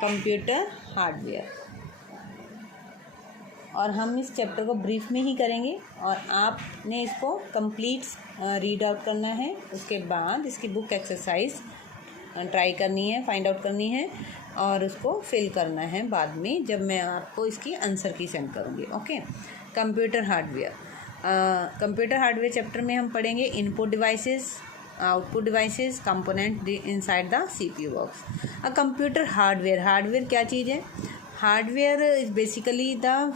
Computer hardware, और हम इस चैप्टर को ब्रीफ में ही करेंगे और आपने इसको कंप्लीट रीड आउट करना है। उसके बाद इसकी बुक एक्सरसाइज ट्राई करनी है, फाइंड आउट करनी है और उसको फिल करना है बाद में जब मैं आपको इसकी आंसर की सेंड करूँगी। Okay, computer hardware. Computer hardware chapter में हम पढ़ेंगे input devices, output devices, component inside the CPU box. Computer hardware क्या चीज़ है? Hardware is basically the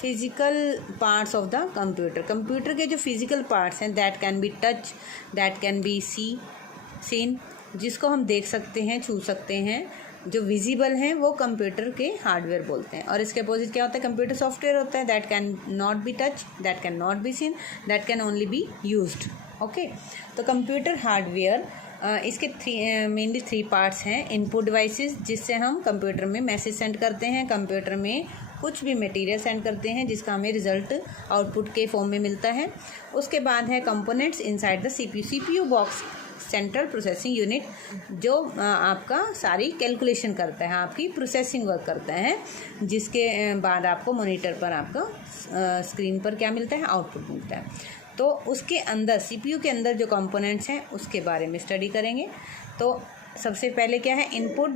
physical parts of the computer के जो फिजिकल पार्ट्स हैं, that can be touch, that can be seen, जिसको हम देख सकते हैं, छू सकते हैं, जो विजिबल हैं वो कंप्यूटर के हार्डवेयर बोलते हैं। और इसके अपोजिट क्या होता है? कंप्यूटर सॉफ्टवेयर होता है, that can not be touch, that can not be seen, that can only be used. Okay, तो कंप्यूटर हार्डवेयर इसके मेनली थ्री पार्ट्स हैं। इनपुट डिवाइसेस, जिससे हम कंप्यूटर में मैसेज सेंड करते हैं, कंप्यूटर में कुछ भी मटेरियल सेंड करते हैं जिसका हमें रिजल्ट आउटपुट के फॉर्म में मिलता है। उसके बाद है components inside the CPU box, central processing unit, जो आपका सारी कैलकुलेशन करता है, आपकी प्रोसेसिंग वर्क करता है, जिसके बाद आपको मॉनिटर पर आपका स्क्रीन पर क्या मिलता है? आउटपुट मिलता है। तो उसके अंदर सीपीयू के अंदर जो कंपोनेंट्स हैं उसके बारे में स्टडी करेंगे। तो सबसे पहले क्या है? इनपुट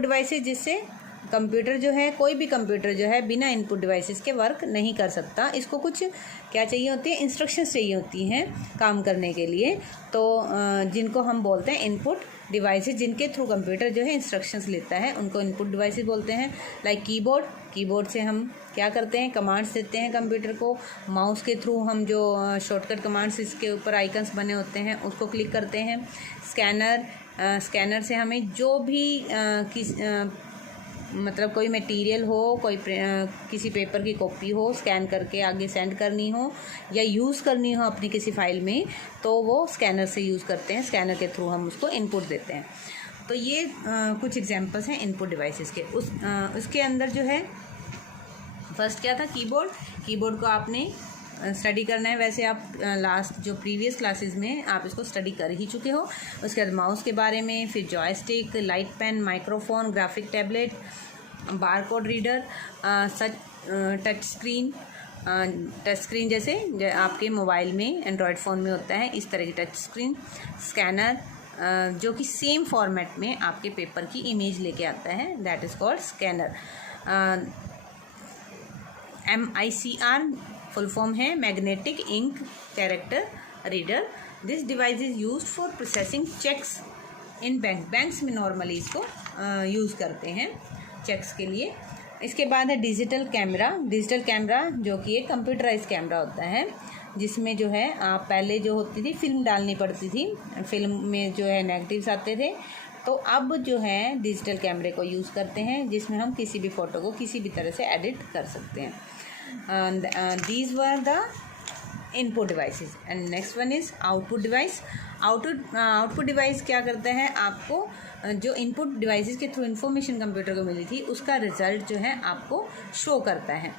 डिवाइसेस, जिससे कंप्यूटर जो है, कोई भी कंप्यूटर जो है बिना इनपुट डिवाइसेस के वर्क नहीं कर सकता। इसको कुछ क्या चाहिए होती है? इंस्ट्रक्शंस चाहिए होती हैं काम करने के लिए। तो जिनको हम बोलते हैं इनपुट डिवाइसेस, जिनके थ्रू कंप्यूटर जो है इंस्ट्रक्शंस लेता है, उनको इनपुट डिवाइसेस बोलते हैं। लाइक कीबोर्ड से हम क्या करते हैं? कमांड्स देते हैं कंप्यूटर को। माउस के थ्रू हम जो शॉर्टकट कमांड्स इसके ऊपर आइकन्स बने होते हैं उसको क्लिक करते हैं। स्कैनर से हमें जो भी मतलब कोई मटेरियल हो, कोई किसी पेपर की कॉपी हो, स्कैन करके आगे सेंड करनी हो या यूज़ करनी हो अपनी किसी फाइल में, तो वो स्कैनर से यूज़ करते हैं। स्कैनर के थ्रू हम उसको इनपुट देते हैं। तो ये कुछ एग्जांपल्स हैं इनपुट डिवाइसेस के। उसके अंदर जो है फर्स्ट क्या था? कीबोर्ड को आपने स्टडी करना है। वैसे आप लास्ट जो प्रीवियस क्लासेस में आप इसको स्टडी कर ही चुके हो। उसके बाद माउस के बारे में, फिर joystick, light pen, microphone, graphic tablet, barcode reader, touch screen जैसे आपके मोबाइल में, एंड्रॉयड फ़ोन में होता है इस तरह की टच स्क्रीन, स्कैनर जो कि सेम फॉर्मेट में आपके पेपर की इमेज लेके आता है, that is called scanner. MICR full form है magnetic ink character reader. This device is used for processing cheques in banks में नॉर्मली इसको यूज़ करते हैं चेक्स के लिए। इसके बाद है डिजिटल कैमरा जो कि एक कंप्यूटराइज कैमरा होता है, जिसमें जो है आप पहले जो होती थी फिल्म डालनी पड़ती थी, फिल्म में जो है नेगेटिव्स आते थे, तो अब जो है डिजिटल कैमरे को यूज़ करते हैं जिसमें हम किसी भी फ़ोटो को किसी भी तरह से एडिट कर सकते हैं। These were the input devices and next one is output device. Output device क्या करता है? आपको जो इनपुट डिवाइसेस के थ्रू इन्फॉर्मेशन कंप्यूटर को मिली थी उसका रिजल्ट जो है आपको शो करता है।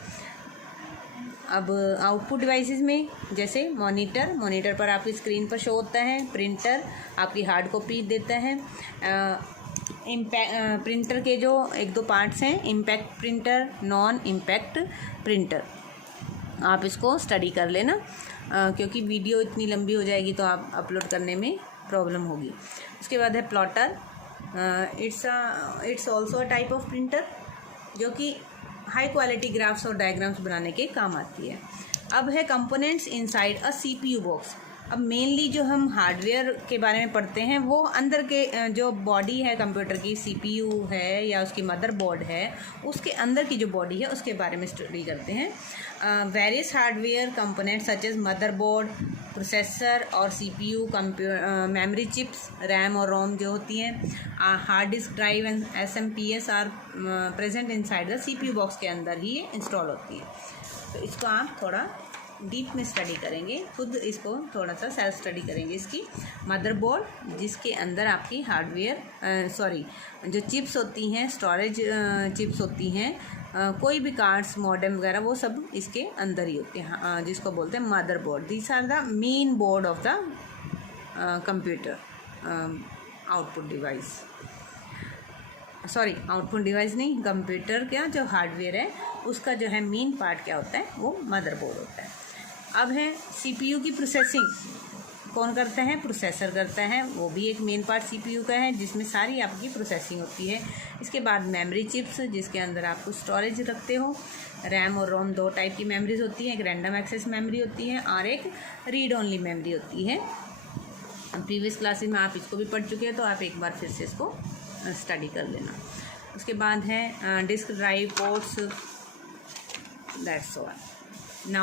अब आउटपुट डिवाइसेस में जैसे मॉनिटर पर आपकी स्क्रीन पर शो होता है, प्रिंटर आपकी हार्ड कॉपी देता है। प्रिंटर के जो एक दो पार्ट्स हैं, impact printer, non impact printer, आप इसको स्टडी कर लेना क्योंकि वीडियो इतनी लंबी हो जाएगी तो आप अपलोड करने में प्रॉब्लम होगी। उसके बाद है plotter. It's also a type of printer जो कि हाई क्वालिटी ग्राफ्स और डायग्राम्स बनाने के काम आती है। अब है components inside a CPU box. अब मेनली जो हम हार्डवेयर के बारे में पढ़ते हैं वो अंदर के जो बॉडी है कंप्यूटर की, सीपीयू है या उसकी मदरबोर्ड है, उसके अंदर की जो बॉडी है उसके बारे में स्टडी करते हैं। Various hardware components such as motherboard, processor और सीपीयू, मेमोरी चिप्स, रैम और रोम जो होती हैं, hard disk drive and SMPS are present inside the CPU box के अंदर ही ये इंस्टॉल होती है। तो इसको आप थोड़ा डीप में स्टडी करेंगे, खुद इसको थोड़ा सा सेल्फ स्टडी करेंगे। इसकी मदरबोर्ड जिसके अंदर आपकी जो चिप्स होती हैं, स्टोरेज चिप्स होती हैं, कोई भी कार्ड्स, मॉडेम वगैरह वो सब इसके अंदर ही होते हैं, जिसको बोलते हैं motherboard. These are the main board of the computer output device. Sorry output device नहीं, कंप्यूटर का जो हार्डवेयर है उसका जो है मेन पार्ट क्या होता है, वो मदरबोर्ड होता है। अब है सीपीयू की प्रोसेसिंग कौन करता है, प्रोसेसर करता है, वो भी एक मेन पार्ट सीपीयू का है जिसमें सारी आपकी प्रोसेसिंग होती है। इसके बाद मेमोरी चिप्स जिसके अंदर आप स्टोरेज रखते हो। रैम और रोम दो टाइप की मेमोरीज होती हैं, एक रैंडम एक्सेस मेमोरी होती है और एक रीड ओनली मेमोरी होती है। प्रीवियस क्लासेस में आप इसको भी पढ़ चुके हैं, तो आप एक बार फिर से इसको स्टडी कर लेना। उसके बाद है disk drive ports, that's all.